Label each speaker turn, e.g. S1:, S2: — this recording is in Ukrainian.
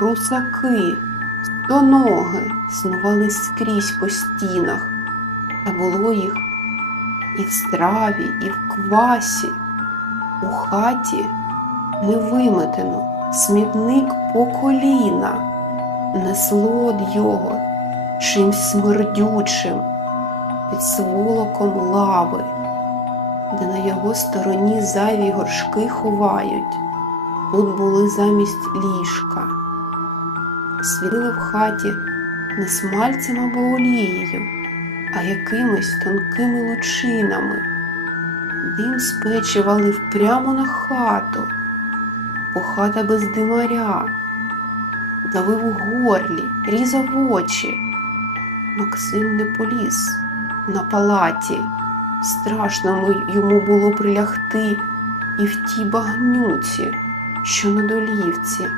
S1: прусаки, стоноги снували скрізь по стінах, та було їх і в страві, і в квасі. У хаті не виметено, смітник по коліна, несло од його чимсь смердючим, під сволоком лави, де на його стороні зайві горшки ховають. Тут були замість ліжка. Світили в хаті не смальцем або олією, а якимись тонкими лучинами. Дим з печі валив прямо на хату, бо хата без димаря, давив у горлі, різав очі. Максим не поліз на палаті. Страшно йому було прилягти і в тій багнюці, що на долівці.